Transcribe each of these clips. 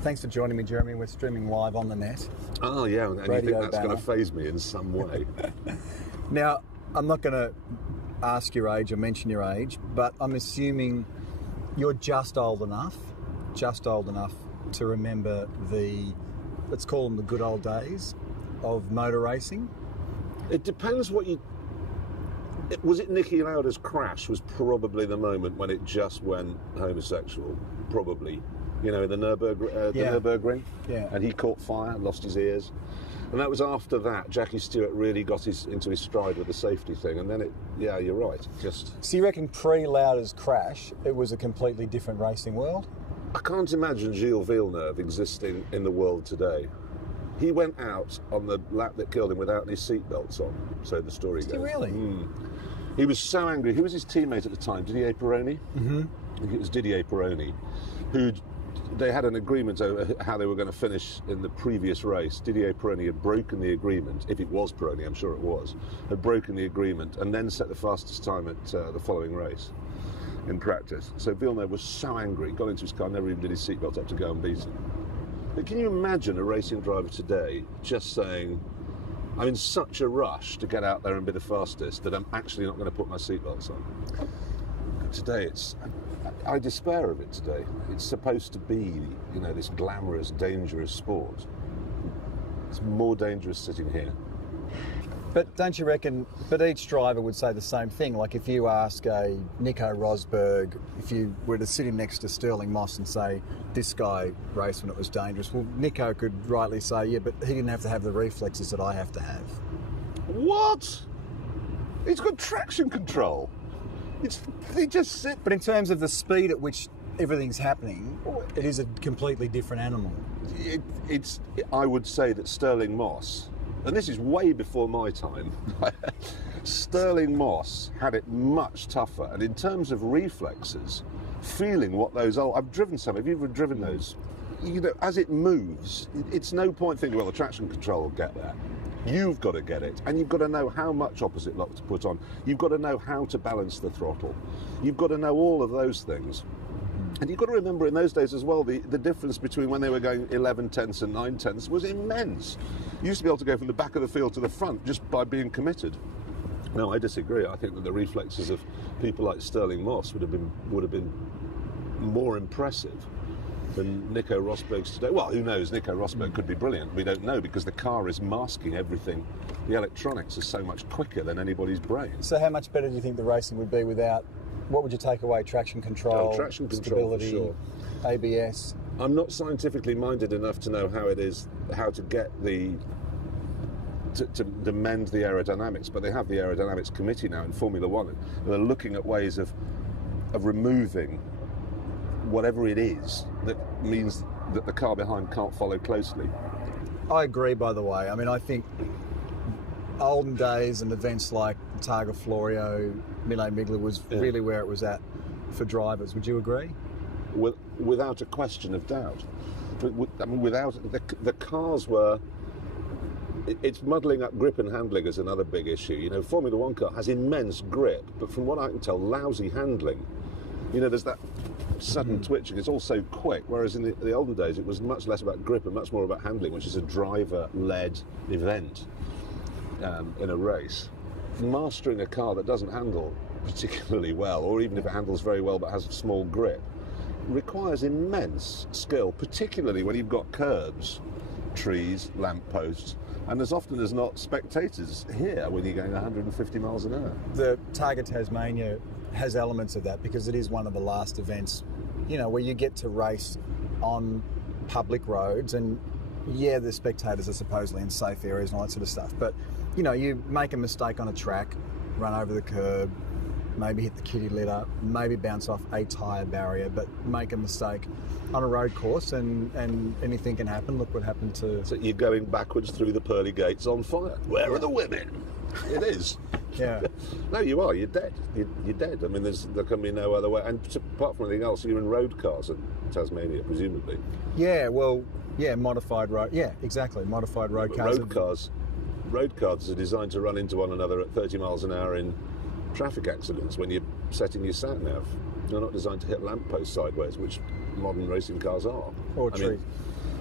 Thanks for joining me, Jeremy. We're streaming live on the net. Oh, yeah, and you think Radio that's going banner. to faze me in some way? Now, I'm not going to ask your age or mention your age, but I'm assuming you're just old enough to remember let's call them the good old days of motor racing. It depends what you... Was it Niki Lauda's crash was probably the moment when it just went homosexual, probably. You know, in the Nürburgring. Yeah. And he caught fire, lost his ears. And that was after that, Jackie Stewart really got into his stride with the safety thing. And then yeah, you're right. So you reckon pre-Lauda's crash, it was a completely different racing world? I can't imagine Gilles Villeneuve existing in the world today. He went out on the lap that killed him without any seatbelts on, so the story goes. Did he really? He was so angry. Who was his teammate at the time? Didier Pironi? Mm-hmm. I think it was Didier Pironi, they had an agreement over how they were going to finish in the previous race. Didier Pironi had broken the agreement, if it was Pironi, I'm sure it was, had broken the agreement and then set the fastest time at the following race in practice. So Villeneuve was so angry, got into his car, never even did his seatbelt up to go and beat him. But can you imagine a racing driver today just saying, I'm in such a rush to get out there and be the fastest that I'm actually not going to put my seatbelts on? Today I despair of it today. It's supposed to be, you know, this glamorous, dangerous sport. It's more dangerous sitting here. But don't you reckon, but each driver would say the same thing? Like if you ask a Nico Rosberg, if you were to sit him next to Sterling Moss and say, this guy raced when it was dangerous, well, Nico could rightly say, yeah, but he didn't have to have the reflexes that I have to have. What? He's got traction control. They just sit. But in terms of the speed at which everything's happening, it is a completely different animal. I would say that Sterling Moss, and this is way before my time, Sterling Moss had it much tougher. And in terms of reflexes, feeling what those are, I've driven some. Have you ever driven those? You know, as it moves, it's no point thinking, well, the traction control will get there. You've got to get it, and you've got to know how much opposite lock to put on. You've got to know how to balance the throttle. You've got to know all of those things. And you've got to remember in those days as well, the difference between when they were going 11 tenths and 9 tenths was immense. You used to be able to go from the back of the field to the front just by being committed. No, I disagree. I think that the reflexes of people like Sterling Moss would have been more impressive than Nico Rosberg's today. Well, who knows? Nico Rosberg could be brilliant. We don't know because the car is masking everything. The electronics are so much quicker than anybody's brain. So how much better do you think the racing would be without, what would you take away? Traction control, traction control, stability, for sure. ABS? I'm not scientifically minded enough to know how to get to mend the aerodynamics, but they have the aerodynamics committee now in Formula One, and they're looking at ways of removing whatever it is that means that the car behind can't follow closely. I agree, by the way. I mean, I think olden days and events like Targa Florio, Mille Miglia was really where it was at for drivers. Would you agree? Without a question of doubt. I mean, without the cars were. It's muddling up grip and handling is another big issue. You know, Formula One car has immense grip, but from what I can tell, lousy handling. You know, there's that sudden twitching. It's all so quick, whereas in the olden days it was much less about grip and much more about handling, which is a driver-led event in a race. Mastering a car that doesn't handle particularly well, or even if it handles very well but has a small grip, requires immense skill, particularly when you've got curbs, trees, lampposts, and as often as not spectators here when you're going 150 miles an hour. The Targa Tasmania has elements of that because it is one of the last events, you know, where you get to race on public roads, and yeah, the spectators are supposedly in safe areas and all that sort of stuff, but you know, you make a mistake on a track, run over the curb, maybe hit the kitty litter, maybe bounce off a tyre barrier, but make a mistake on a road course and anything can happen. Look what happened to... So you're going backwards through the pearly gates on fire. Where are the women? It is. Yeah. No, you are. You're dead. You're dead. I mean, there can be no other way. And apart from anything else, you're in road cars in Tasmania, presumably. Yeah, well, yeah, modified road... Yeah, exactly, modified road cars. Road cars are designed to run into one another at 30 miles an hour in traffic accidents when you're setting your sat-nav. They're not designed to hit lampposts sideways, which modern racing cars are. Or trees.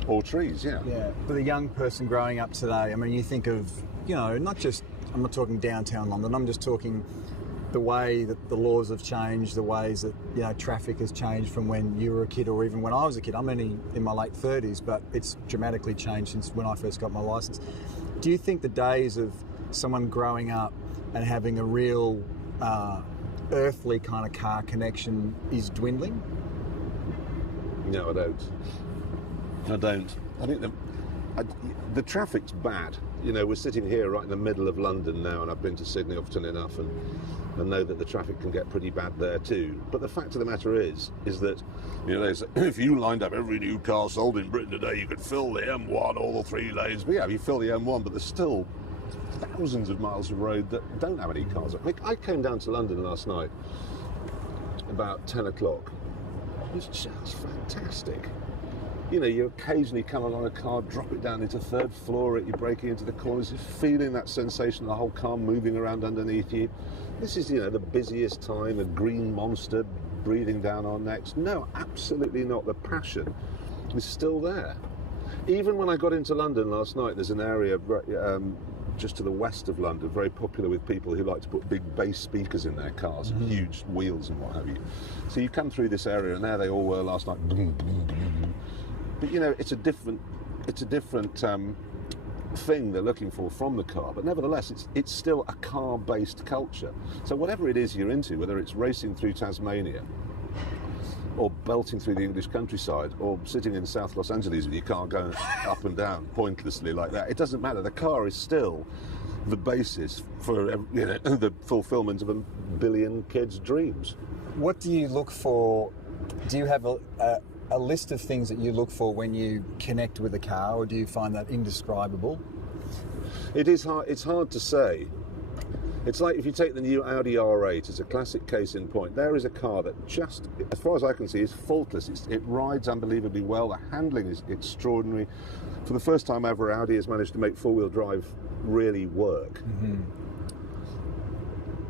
Or trees, yeah. Yeah. For the young person growing up today, I mean, you think of, not just, I'm not talking downtown London, I'm just talking the way that the laws have changed, the ways that, traffic has changed from when you were a kid or even when I was a kid. I'm only in my late 30s, but it's dramatically changed since when I first got my licence. Do you think the days of someone growing up and having a real earthly kind of car connection is dwindling? No, I don't. I think the traffic's bad. We're sitting here right in the middle of London now, and I've been to Sydney often enough and know that the traffic can get pretty bad there too. But the fact of the matter is that, they say, if you lined up every new car sold in Britain today, you could fill the M1, all the 3 lanes. But yeah, you fill the M1, but there's still thousands of miles of road that don't have any cars. I came down to London last night about 10 o'clock. It was just fantastic. You occasionally come along a car, drop it down into 3rd floor, you're breaking into the corners, you're feeling that sensation of the whole car moving around underneath you. This is, the busiest time, a green monster breathing down our necks. No, absolutely not. The passion is still there. Even when I got into London last night, there's an area just to the west of London, very popular with people who like to put big bass speakers in their cars, and huge wheels and what have you. So you come through this area, and there they all were last night. Boom, boom, boom, boom. But it's a different thing they're looking for from the car. But nevertheless, it's still a car-based culture. So whatever it is you're into, whether it's racing through Tasmania, or belting through the English countryside, or sitting in South Los Angeles with your car going up and down pointlessly like that, it doesn't matter. The car is still the basis for the fulfilment of a billion kids' dreams. What do you look for? Do you have a list of things that you look for when you connect with a car, or do you find that indescribable? It is hard. It's hard to say. It's like if you take the new Audi R8 as a classic case in point. There is a car that just, as far as I can see, is faultless. It rides unbelievably well. The handling is extraordinary. For the first time ever, Audi has managed to make four-wheel drive really work. Mm-hmm.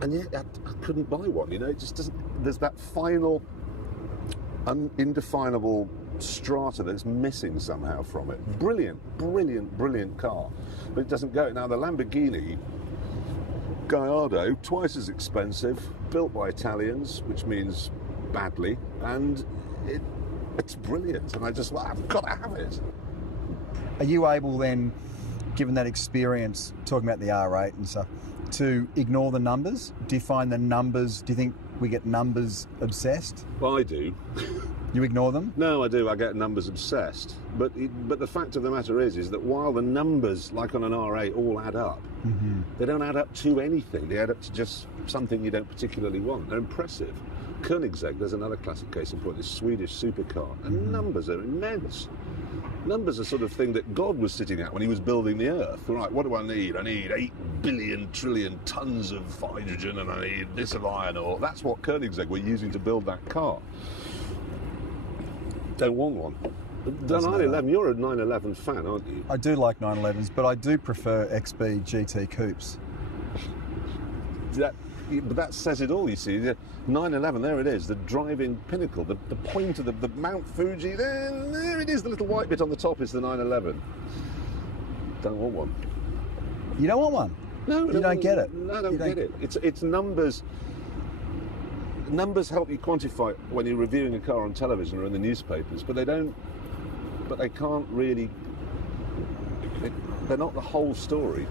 And yet, I couldn't buy one. It just doesn't. There's that final, indefinable strata that's missing somehow from it. Brilliant, brilliant, brilliant car, but it doesn't go. Now the Lamborghini Gallardo, twice as expensive, built by Italians, which means badly, and it's brilliant. And I've got to have it. Are you able then, given that experience, talking about the R8 and stuff, to ignore the numbers? Do you find the numbers? Do you think we get numbers obsessed? Well, I do. You ignore them? No, I do. I get numbers obsessed. But the fact of the matter is that while the numbers, like on an R8, all add up, mm-hmm. they don't add up to anything. They add up to just something you don't particularly want. They're impressive. Koenigsegg, there's another classic case in point, this Swedish supercar, and mm-hmm. numbers are immense. Numbers are sort of thing that God was sitting at when he was building the Earth. Right, what do I need? I need 8 billion trillion tons of hydrogen, and I need this of iron ore. That's what Koenigsegg were using to build that car. Don't want one. The 911, you're a 911 fan, aren't you? I do like 911s, but I do prefer XB GT coupes. But that says it all, you see. The 911, there it is, the driving pinnacle, the point of the Mount Fuji. There it is, the little white bit on the top is the 911. Don't want one. You don't want one? No. You don't get it? No, I don't get it. It's numbers. Numbers help you quantify when you're reviewing a car on television or in the newspapers, but they can't really. They're not the whole story.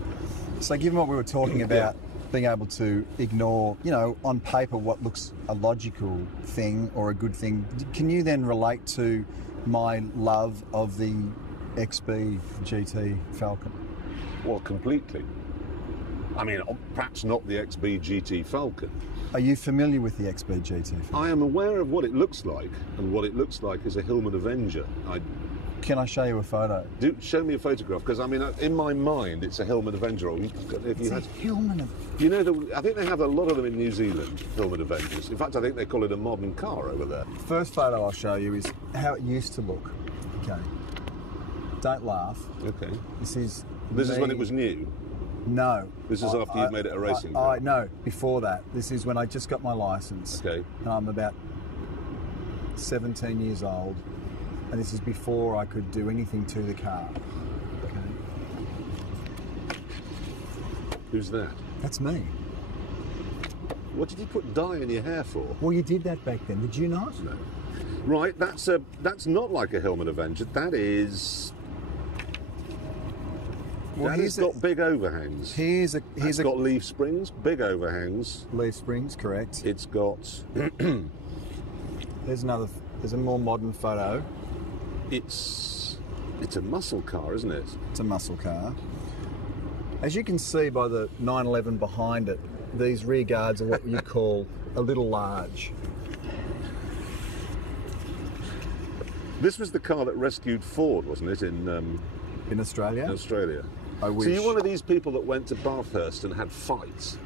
So, given what we were talking about, being able to ignore, on paper what looks a logical thing or a good thing, can you then relate to my love of the XB GT Falcon? Well, completely. I mean, perhaps not the XB GT Falcon. Are you familiar with the XB GT Falcon? I am aware of what it looks like, and what it looks like is a Hillman Avenger. Can I show you a photo? Show me a photograph, because I mean, in my mind, it's a Hillman Avenger. Hillman Avenger. I think they have a lot of them in New Zealand, Hillman Avengers. In fact, I think they call it a modern car over there. First photo I'll show you is how it used to look. Okay. Don't laugh. Okay. This is when it was new. No. This is after you've made it a racing car? No, before that. This is when I just got my licence. Okay. And I'm about 17 years old, and this is before I could do anything to the car. Okay. Who's that? That's me. What did you put dye in your hair for? Well, you did that back then, did you not? No. Right, that's not like a Hillman Avenger. That is. Well, that has got big overhangs. Here's got leaf springs, big overhangs. Leaf springs, correct. It's got. There's a more modern photo. It's a muscle car, isn't it? It's a muscle car. As you can see by the 911 behind it, these rear guards are what you call a little large. This was the car that rescued Ford, wasn't it, in Australia? In Australia. I wish. So you're one of these people that went to Bathurst and had fights?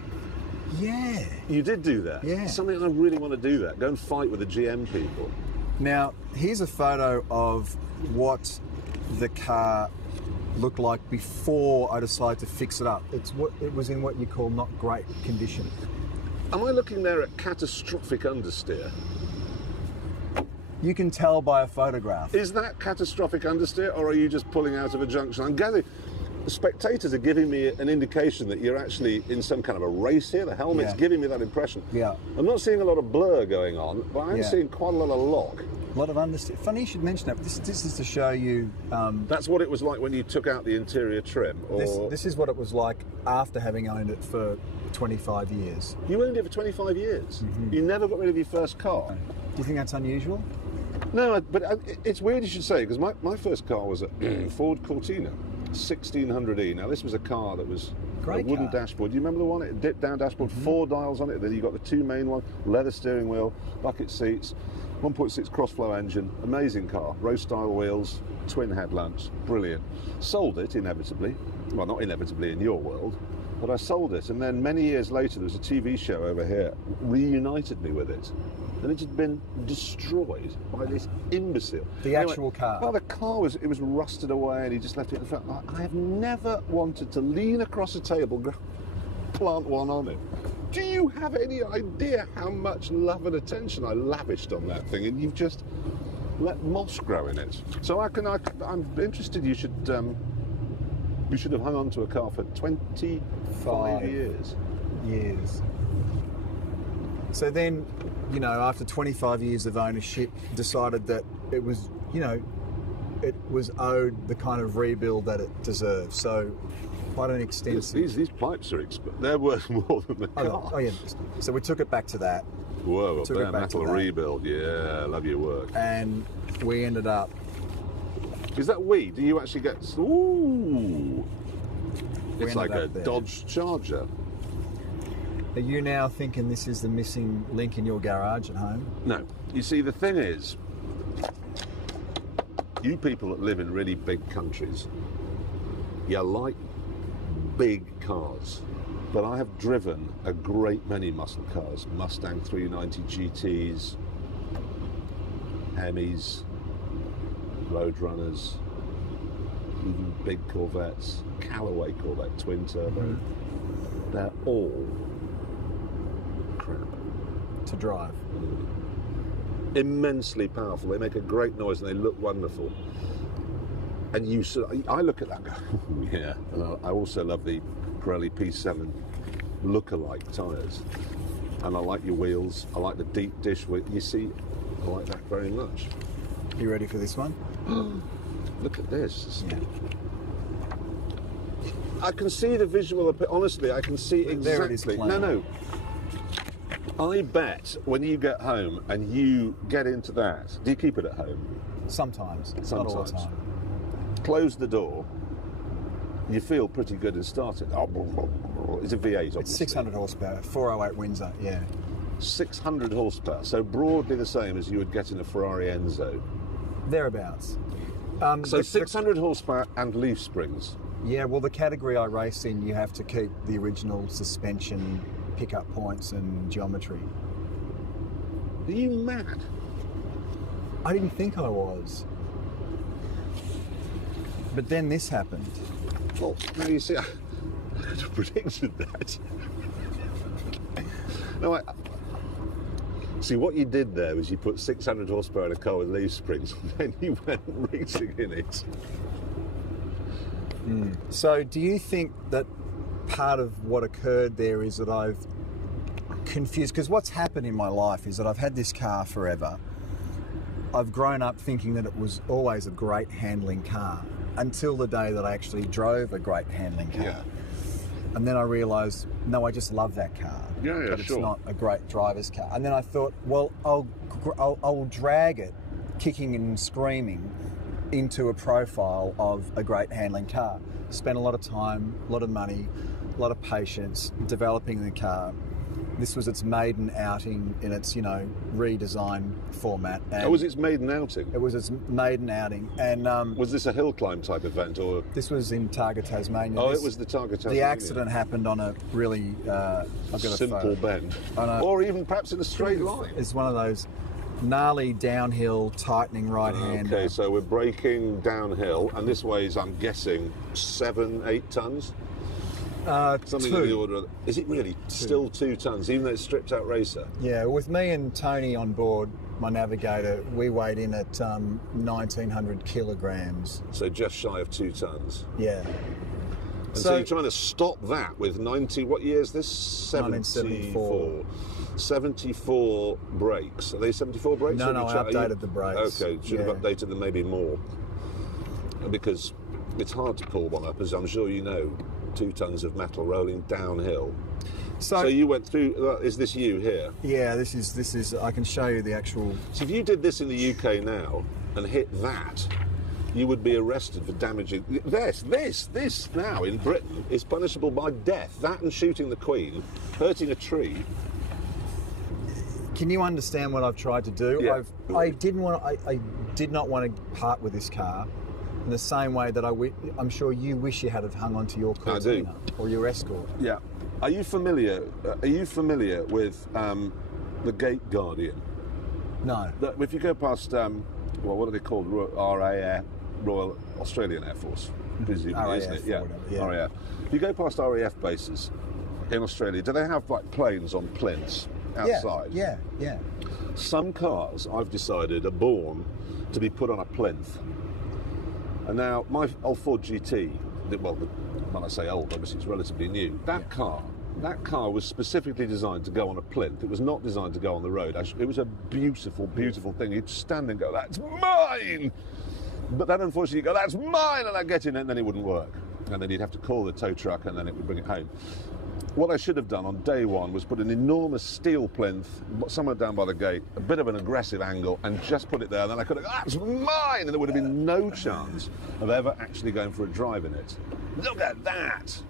Yeah. You did do that? Yeah. Something I really want to do that. Go and fight with the GM people. Now, here's a photo of what the car looked like before I decided to fix it up. It was in what you call not great condition. Am I looking there at catastrophic understeer? You can tell by a photograph. Is that catastrophic understeer, or are you just pulling out of a junction? I'm gathering the spectators are giving me an indication that you're actually in some kind of a race here. The helmet's giving me that impression. Yeah. I'm not seeing a lot of blur going on, but I'm seeing quite a lot of lock. A lot of understeer. Funny you should mention that. This is to show you. That's what it was like when you took out the interior trim. Or This is what it was like after having owned it for 25 years. You owned it for 25 years. Mm-hmm. You never got rid of your first car. Do you think that's unusual? No, but it's weird you should say, because my first car was a Ford Cortina 1600E. Now this was a car that was Great a wooden car. dashboard. Do you remember the one? It dipped down dashboard, 4 dials on it. Then you got the 2 main ones, leather steering wheel, bucket seats, 1.6 cross-flow engine, amazing car, rose style wheels, twin headlamps, brilliant. Sold it inevitably, well not inevitably in your world, but I sold it, and then many years later there was a TV show over here reunited me with it, and it had been destroyed by this imbecile. The actual car? Well, the car was rusted away, and he just left it in front. I have never wanted to lean across a table, plant one on it. Do you have any idea how much love and attention I lavished on that thing, and you've just let moss grow in it? So I'm interested. You should have hung on to a car for 25 years. So then, after 25 years of ownership, decided that it was, it was owed the kind of rebuild that it deserved. So quite an extensive... These pipes are they're worth more than the car. Oh yeah. So we took it back to that. Whoa, a bare metal rebuild. Yeah, I love your work. And we ended up... Is that we? Do you actually get... Ooh! It's like a Dodge Charger. Are you now thinking this is the missing link in your garage at home? No. You see, the thing is, you people that live in really big countries, you like big cars. But I have driven a great many muscle cars. Mustang 390 GTs, Hemis, Roadrunners, even big Corvettes, Callaway Corvette twin turbo. Mm-hmm. They're all crap to drive. Immensely powerful. They make a great noise and they look wonderful. And I look at that and go, oh, yeah. And I also love the Pirelli P7 look-alike tyres. And I like your wheels. I like the deep dish wheel. You see, I like that very much. You ready for this one? Look at this. Yeah. I can see the visual. Honestly, I can see exactly. There it is plain. No. I bet when you get home and you get into that, do you keep it at home? Sometimes. Not all the time. Close the door. You feel pretty good and start it. It's a V8, obviously. It's 600 horsepower, 408 Windsor, yeah. 600 horsepower, so broadly the same as you would get in a Ferrari Enzo. Thereabouts. So 600 horsepower and leaf springs. Yeah, well, the category I race in, you have to keep the original suspension, pickup points and geometry. Are you mad? I didn't think I was. But then this happened. Well, now you see, I could have predicted that. No, See, what you did there was you put 600 horsepower in a car with leaf springs, and then you went racing in it. So do you think that part of what occurred there is that I've confused, because what's happened in my life is that I've had this car forever. I've grown up thinking that it was always a great handling car until the day that I actually drove a great handling car. Yeah. And then I realised, no, I just love that car. Yeah, but it's sure. not a great driver's car. And then I thought, well, I'll drag it, kicking and screaming, into a profile of a great handling car. Spent a lot of time, a lot of money, a lot of patience developing the car. This was its maiden outing in its, redesigned format. And Oh, was its maiden outing? it was its maiden outing, and Was this a hill climb type event, or? this was in Targa, Tasmania. Oh, This- it was the Targa Tasmania. The accident happened on a really I've got a simple photo. bend, On a- or even perhaps in a straight line. It's one of those gnarly downhill, tightening right hand. Okay, so we're braking downhill, and this weighs, I'm guessing, 7-8 tons. Something in the order of. Is it really still 2 tons, even though it's stripped out racer? Yeah, with me and Tony on board, my navigator, we weighed in at 1,900 kilograms. So just shy of 2 tons. Yeah. And so you're trying to stop that with 90. What year is this? 1974. 74 brakes. Are they 74 brakes? No, or no, have you I updated the brakes. Okay, should have Yeah. updated them maybe more. Because it's hard to pull one up, as I'm sure you know. 2 tons of metal rolling downhill. So you went through. Is this you here? Yeah, this is. I can show you the actual. So if you did this in the UK now and hit that, you would be arrested for damaging. This now in Britain is punishable by death. That and shooting the Queen, hurting a tree. Can you understand what I've tried to do? Yeah. I did not want to part with this car in the same way that I'm sure you wish you had have hung onto your I do. Cortina or your Escort. Yeah. Are you familiar? With the Gate Guardian? No. If you go past, what are they called? RAF, Royal Australian Air Force, presumably, isn't it? RAF or Yeah. whatever, yeah. RAF. If you go past RAF bases in Australia, do they have like planes on plinths outside? Yeah. Some cars, I've decided, are born to be put on a plinth. And now, my old Ford GT, when I say old, obviously it's relatively new, that car was specifically designed to go on a plinth. It was not designed to go on the road. It was a beautiful, beautiful thing. You'd stand and go, that's mine! But then, unfortunately, you go, that's mine! And I'd get in it, and then it wouldn't work. And then you'd have to call the tow truck, and then it would bring it home. What I should have done on day one was put an enormous steel plinth somewhere down by the gate, a bit of an aggressive angle, and just put it there. And then I could have gone, that's mine! And there would have been no chance of ever actually going for a drive in it. Look at that!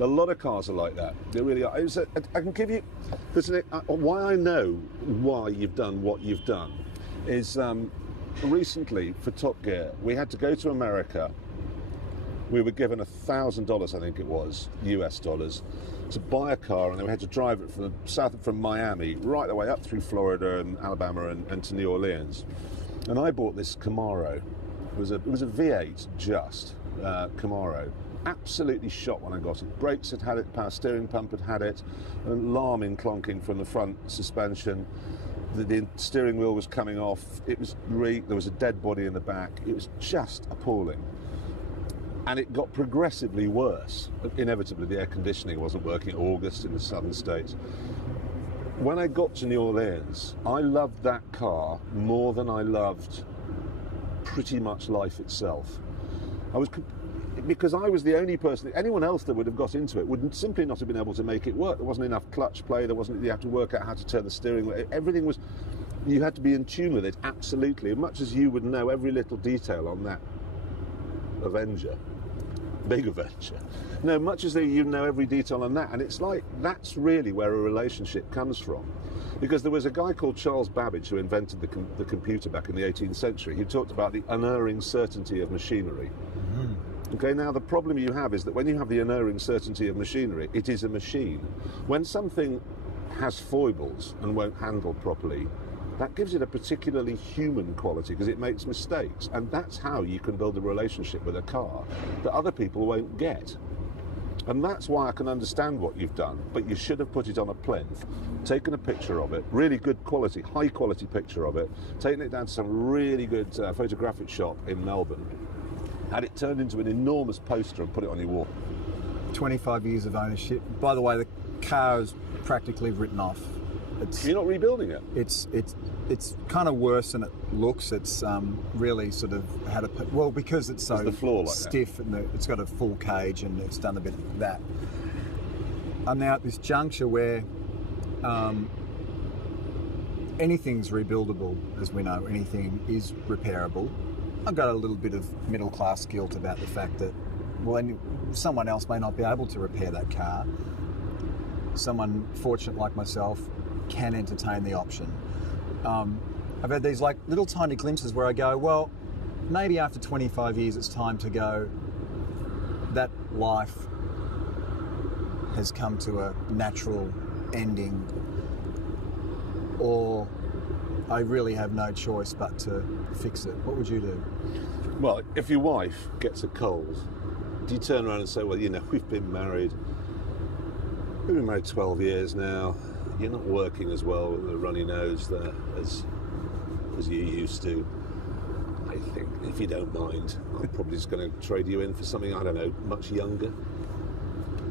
A lot of cars are like that. They really are. I can give you... Why I know why you've done what you've done is recently for Top Gear, we had to go to America. We were given $1,000, I think it was, US dollars, to buy a car, and then we had to drive it from Miami right the way up through Florida and Alabama and to New Orleans. And I bought this Camaro. It was a V8 Camaro. Absolutely shot when I got it. Brakes had it, power steering pump had it, an alarming clonking from the front suspension. The steering wheel was coming off. There was a dead body in the back. It was just appalling. And it got progressively worse. Inevitably, the air conditioning wasn't working in August in the southern states. When I got to New Orleans, I loved that car more than I loved pretty much life itself. Because I was the only person, anyone else that would have got into it would simply not have been able to make it work. There wasn't enough clutch play, you had to work out how to turn the steering wheel. Everything was, you had to be in tune with it, absolutely. As much as you would know every little detail on that big Avenger. No, much as you know every detail on that. And it's like, that's really where a relationship comes from. Because there was a guy called Charles Babbage who invented the computer back in the 18th century. He talked about the unerring certainty of machinery. Okay, now the problem you have is that when you have the unerring certainty of machinery, it is a machine. When something has foibles and won't handle properly, that gives it a particularly human quality because it makes mistakes. And that's how you can build a relationship with a car that other people won't get. And that's why I can understand what you've done, but you should have put it on a plinth, taken a picture of it, really good quality, high quality picture of it, taken it down to some really good photographic shop in Melbourne, had it turned into an enormous poster and put it on your wall. 25 years of ownership. By the way, the car is practically written off. You're not rebuilding it? It's kind of worse than it looks. It's really sort of had a... Well, because it's so the floor like stiff and it's got a full cage and it's done a bit of that. I'm now at this juncture where anything's rebuildable, as we know. Anything is repairable. I've got a little bit of middle-class guilt about the fact that, well, someone else may not be able to repair that car. Someone fortunate like myself can entertain the option. I've had these like little tiny glimpses where I go, well, maybe after 25 years it's time to go, that life has come to a natural ending, or I really have no choice but to fix it. What would you do? Well, if your wife gets a cold, do you turn around and say, well, we've been married 12 years now, you're not working as well with a runny nose there as you used to. I think, if you don't mind, I'm probably just going to trade you in for something, I don't know, much younger.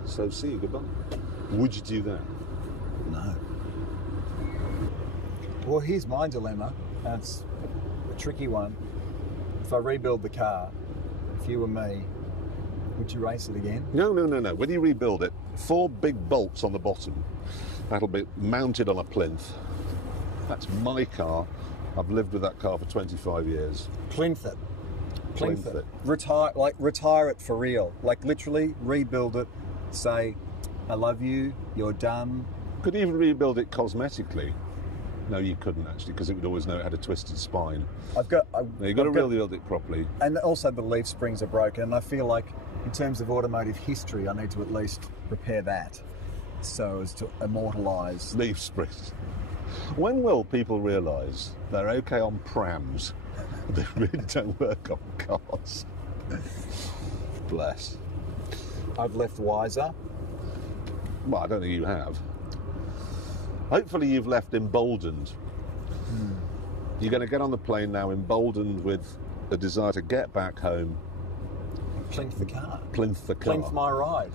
So see you, goodbye. Would you do that? No. Well, here's my dilemma. It's a tricky one. If I rebuild the car, if you were me, would you race it again? No. When you rebuild it, 4 big bolts on the bottom. That'll be mounted on a plinth. That's my car. I've lived with that car for 25 years. Plinth it. Retire it for real. Like literally rebuild it. Say, I love you. You're done. Could even rebuild it cosmetically. No, you couldn't actually, because it would always know it had a twisted spine. You've got to rebuild it properly. And also the leaf springs are broken, and I feel like in terms of automotive history, I need to at least repair that so as to immortalise leaf springs. When will people realise they're okay on prams? They really don't work on cars. Bless. I've left wiser. Well, I don't think you have. Hopefully you've left emboldened. You're going to get on the plane now emboldened with a desire to get back home. Plinth the car. Plinth the car. Plinth my ride.